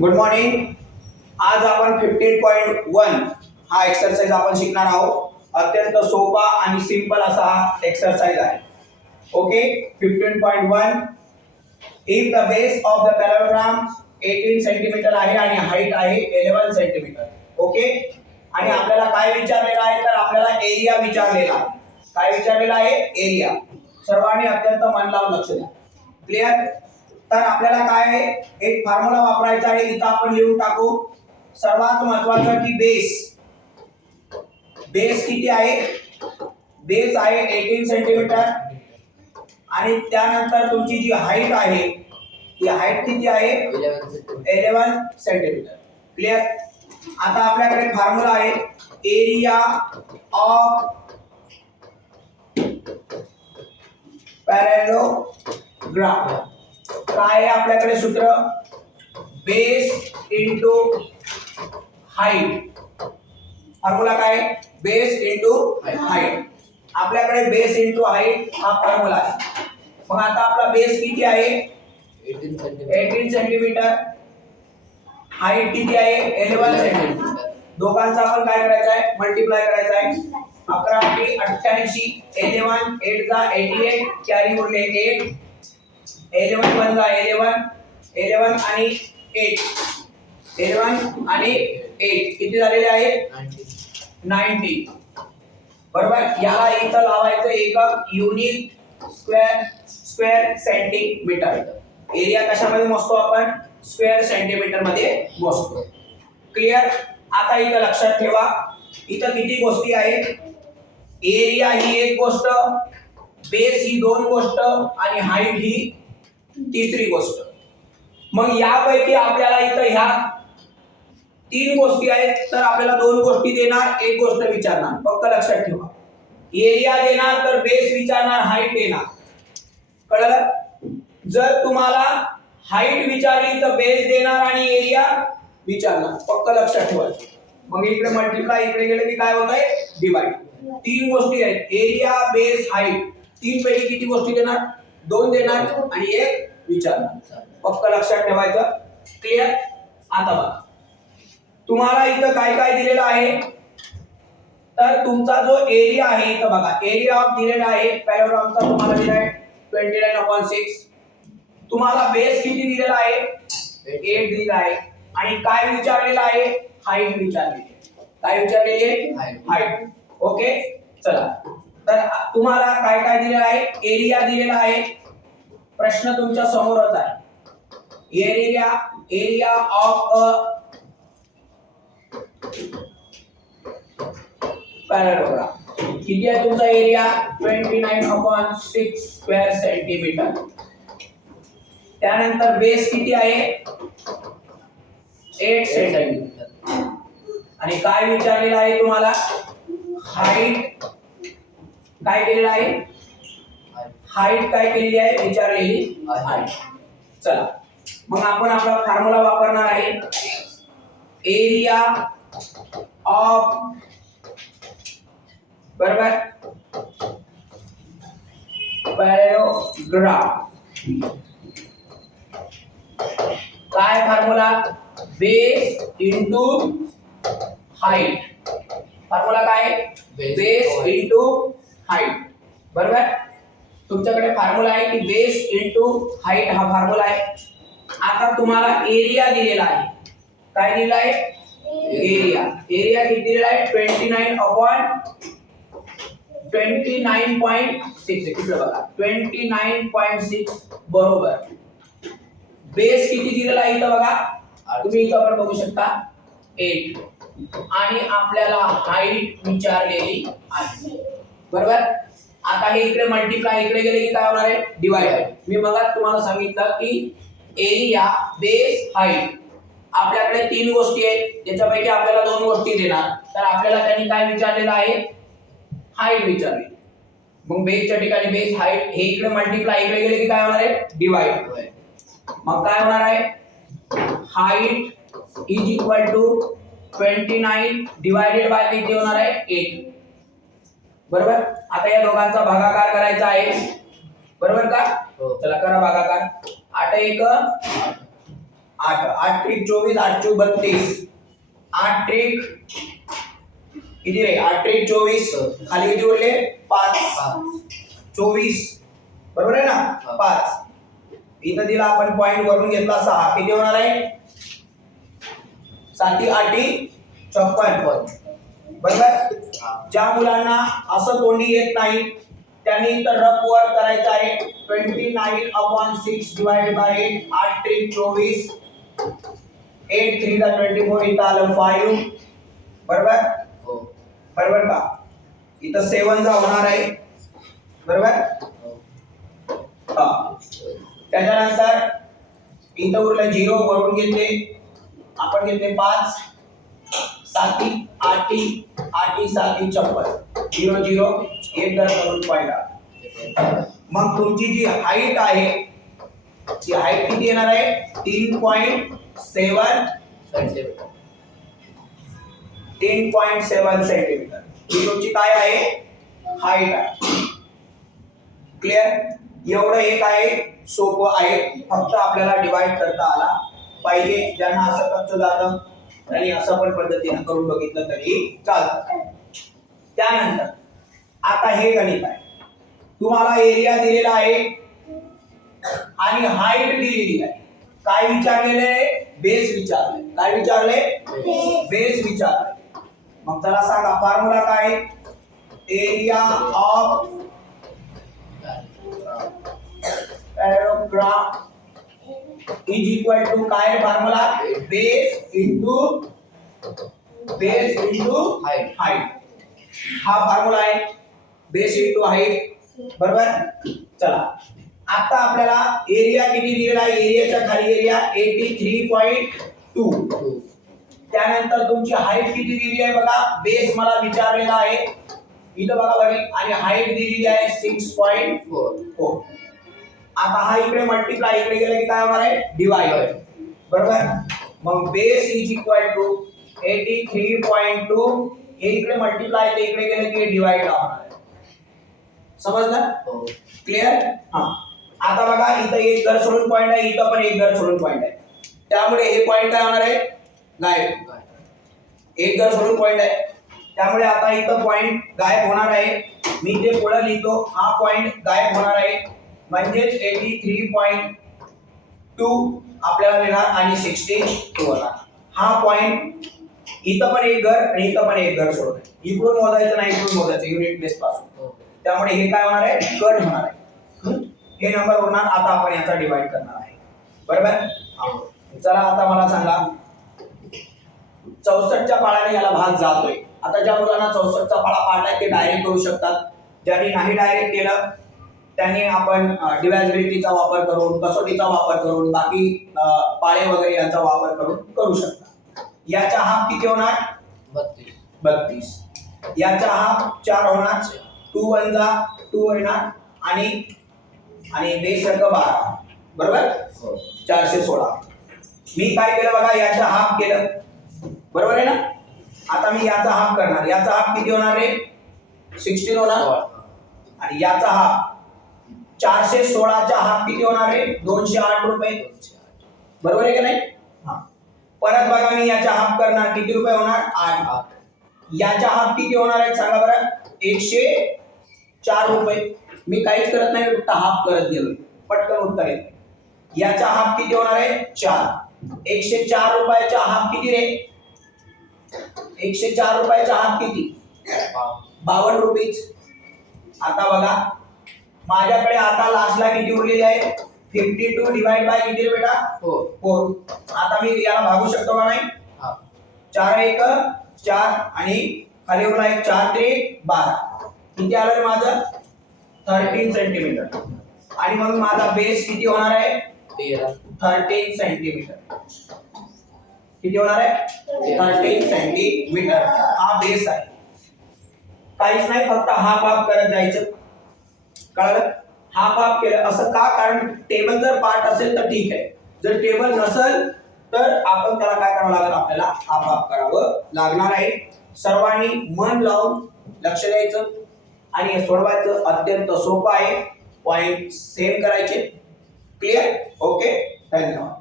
Good morning. आज आपण 15.1 हा एक्सरसाइज आपण शिकणार आहोत. अत्यंत सोपा आणि सिंपल असा हा एक्सरसाइज आहे. Okay. 15.1 if the base of the parallelogram 18 centimetre आहे आणि हाईट आहे 11 सेंटीमीटर. ओके. आणि आपल्याला काय विचारलेलं आहे, तर आपल्याला एरिया विचारलेला आहे. काय विचारलेला आहे? एरिया. सर्वांनी अत्यंत मन लावून लक्ष द्या. क्लियर? तर आपल्याला काय आहे, एक फॉर्म्युला वापरायचा आहे. इथं आपण लिहून टाकू. सर्वात महत्त्वाचं की बेस किती आहे? बेस आहे 18 सेंटीमीटर आणि त्यानंतर तुमची जी हाईट आहे ती हाईट किती आहे? 11 सेंटीमीटर. क्लियर? आता आपल्याकडे फॉर्म्युला आहे एरिया ऑफ पॅराग्राफ. काय आहे आपल्याकडे सूत्र? Base into height. फॉर्म्युला काय? Base into height. आपल्याकडे बेस इंटू हाईट हा फॉर्म्युला आहे. मग आता आपला बेस किती आहे? 18 सेंटीमीटर. हाईट किती आहे? 11 सेंटीमीटर. दोघांचा आपण काय करायचं आहे? मल्टिप्लाय करायचं आहे. 11 × 88, 11 8 जा 88, कॅरी उरले 8, 11 1 जा 11, 11 आणि 8, 11 आणि 8 किती झालेले आहे? 90. बरोबर. याला इथं लावायचं एकक युनिट स्क्वेअर सेंटीमीटर. एरिया कशामध्ये मोजतो आपण? स्क्वेअर सेंटीमीटर मध्ये मोजतो. क्लियर? आता इथं लक्षात ठेवा, इथं किती गोष्टी आहेत? एरिया ही एक गोष्ट, बेस ही दोन गोष्ट आणि हाईट ही तिसरी गोष्ट. मग यापैकी आपल्याला इथं ह्या तीन गोष्टी आहेत, तर आपल्याला दोन गोष्टी देणार, एक गोष्ट विचारणार. फक्त लक्षात ठेवा, एरिया देणार तर बेस विचारणार, हाईट देणार. कळलं? जर तुम्हाला हाईट विचारली तर बेस देणार आणि एरिया विचारणार. फक्त लक्षात ठेवायचं. मग इकडे मल्टिप्लाय, इकडे गेले की काय होत आहे? डिवाइड. तीन गोष्टी आहेत, एरिया, बेस, हाईट. तीन पैकी किती गोष्टी देणार? दोन देणार आणि एक विचारणार. फक्त लक्षात ठेवायचं. क्लियर? आता बघा, तुम्हाला इथं काय काय दिलेलं आहे, तर तुमचा जो एरिया आहे इथं बघा, एरिया ऑफ दिलेला आहे पॅराग्राफचा तुम्हाला दिला आहे 29/6. तुम्हाला बेस किती दिलेला आहे? 8 दिलेला आहे. आणि काय विचारलेलं आहे? हाईट विचारलेली आहे. काय विचारलेली आहे? हाईट. ओके. चला, तर तुम्हाला काय काय दिलेलं आहे? एरिया दिलेला आहे. प्रश्न तुमच्या समोरच आहे. एरिया ऑफ अ पॅराग्राफ किती आहे तुमचा एरिया? 29/6 square centimetre. त्यानंतर बेस किती आहे? 8 सेंटीमीटर. आणि काय विचारलेलं आहे तुम्हाला? हाईट काय केलेलं आहे? हाईट काय केलेली आहे? विचारलेली आहे. चला, मग आपण आपला फॉर्म्युला वापरणार आहे. एरिया ऑफ, बरोबर, पॅराग्राफ. काय formula? Base into height. Formula काय? Base into height. बरोबर. तुमच्याकडे फॉर्म्युला आहे की बेस इंटू हाईट हा फॉर्म्युला आहे. आता तुम्हाला एरिया दिलेला आहे. काय दिलेला आहे? एरिया. एरिया किती दिलेला आहे? 29/6. इकडे बघा, 29.6 बरोबर. बेस किती दिलेला आहे इथं बघा, तुम्ही इथं पण बघू शकता 8. आणि आपल्याला हाईट विचारलेली आहे. बरोबर. आता हे इकडे मल्टिप्लाय, इकडे गेले की काय होणार आहे? डिवाइड. मी मगाच तुम्हाला सांगितलं की एरिया, बेस, हाईट. आपल्याकडे तीन गोष्टी आहेत, त्याच्यापैकी आपल्याला दोन गोष्टी देणार, तर आपल्याला त्यांनी काय विचारलेलं आहे? हाईट विचारली. मग बेसच्या ठिकाणी बेस, हाईट. हे इकडे मल्टिप्लाय, इकडे गेले की काय होणार आहे? डिवाइड. मग काय होणार आहे? Height is equal to 29 divided by किती होणार आहे? 8. बरोबर. आता या दोघांचा भागाकार करायचा आहे. बरोबर का? चला करा भागाकार. 8 1 8 8 त्रिक 24 8 चौक 32 8 त्रिक किती रे 8 त्रिक 24 खाली किती उरले 5 24 बरोबर आहे ना 5 इथं दिला आपण पॉइंट वरून घेतला 6 किती होणार आहे 7 8 56 बरोबर ज्या मुलांना असं कोणी येत नाही त्यांनी तर रफ वर्क करायचं आहे 29/6 डिवाइडेड बाय 8 8 त्रिक 24 8 3 दा 24 इथं आलं 5 बरोबर हो बरोबर का इथं 7 जा होणार आहे बरोबर हा त्याच्यानंतर इथं उरलं 0 वरून घेतले आपण घेतले 5 7 8 8 7 56 0 0 एक दर करून पाहिला मग तुमची जी हाईट आहे ती हाईट किती येणार आहे 3.7 सेंटीमीटर 3.7 सेंटीमीटर ही तुमची काय आहे हाईट आहे क्लिअर एवढं एक आहे सोपं आहे फक्त आपल्याला डिवाइड करता आला पाहिजे ज्यांना असं कच्चं जातं आणि असं पण पद्धतीने करून बघितलं तरी चालतं त्यानंतर आता हे गणित आहे तुम्हाला एरिया दिलेला आहे आणि हाईट दिलेली आहे काय विचारलेले बेस विचारले काय विचारले बेस विचारले मग चला सांगा फॉर्म्युला काय area of paragraph is equal to काय फॉर्म्युला बेस इंटू हाईट हा फॉर्म्युला आहे बेस इंटू हाईट बरोबर चला आता आपल्याला एरिया किती दिलेला आहे एरियाच्या खाली एरिया 83.2 त्यानंतर तुमची हाईट किती दिलेली आहे बघा बेस मला विचारलेला आहे इथं बघा बघा आणि हाईट दिलेली आहे 6.4 आता हा इकडे मल्टिप्लाय इकडे गेला की काय होणार आहे डिवाइड बरोबर मग बेस इज इक्वल टू 83.2 हे इकडे मल्टिप्लाय ते इकडे गेले की डिवाइड होणार आहे समजलं क्लिअर हा आता बघा इथं एक घर सोडून पॉइंट आहे इथं पण एक घर सोडून पॉइंट आहे त्यामुळे हे पॉइंट काय होणार आहे गायब एक घर सोडून पॉइंट आहे त्यामुळे आता इथं पॉइंट गायब होणार आहे मी ते पुढे लिहितो हा पॉइंट गायब होणार आहे म्हणजेच 83.2 आपल्याला मिळणार आणि 62 होणार हा पॉइंट इथं पण एक घर आणि इथं पण एक घर सोडून आहे इकडून मोजायचं नाही इकडून मोजायचं युनिट प्लेस पासून त्यामुळे हे काय होणार आहे कट होणार आहे हे नंबर होणार आता आपण याचा डिवाइड करणार आहे बरोबर चला आता मला सांगा 64च्या पाढ्याने याला भाग जातोय आता ज्या मुलांना 64चा पाढा पाडलाय ते डायरेक्ट करू शकतात ज्यांनी नाही डायरेक्ट केलं त्यांनी आपण डिव्हायजिबिलिटीचा वापर करून कसोटीचा वापर करून बाकी पाळे वगैरे यांचा वापर करून करू शकता याचा हाफ किती होणार 32 याचा हाफ 4 होणार 2 1 जा 2 होणार आणि बेस वर्ग 12 बरोबर 416 मी काय केलं बघा याचा हाफ केलं बरोबर आहे ना आता मी याचा हाफ करणार याचा हाफ किती होणार रे 16 होणार आणि याचा हाफ 416 चा हाफ किती होणार आहे 208 रुपये बरोबर आहे का नाही हा परत बघा मी याचा हाफ करणार किती रुपये होणार 8 याचा हाफ किती होणार आहे सांगा बरं 104 रुपये मी काहीच करत नाही फक्त हाफ करत गेलो पटकन उत्तर येते याचा हाफ किती होणार आहे 4 104 रुपयाचा हाफ किती रे 104 रुपयाचा हाफ किती 52 रुपये आता बघा माझ्याकडे आता लास्टला किती उरलेली आहे 52 डिवाइड बाय किती रे बेटा 4 आता मी याला भागू शकतो का नाही 4 1 4 आणि खाली उरला एक 4 ते 12 किती आलं रे माझं 13 सेंटीमीटर आणि मग माझा बेस किती होणार आहे 13 सेंटीमीटर किती होणार आहे 13 सेंटीमीटर हा बेस आहे काहीच नाही फक्त हाफ हाफ करत जायचं कळलं हाफ हाफ केलं असं का कारण टेबल जर पार्ट असेल तर ठीक आहे जर टेबल नसेल तर आपण त्याला काय करावं लागेल आपल्याला हाफ हाफ करावं लागणार आहे सर्वांनी मन लावून लक्ष द्यायचं आणि हे सोडवायचं अत्यंत सोपं आहे पॉइंट सेम करायचे क्लिअर ओके धन्यवाद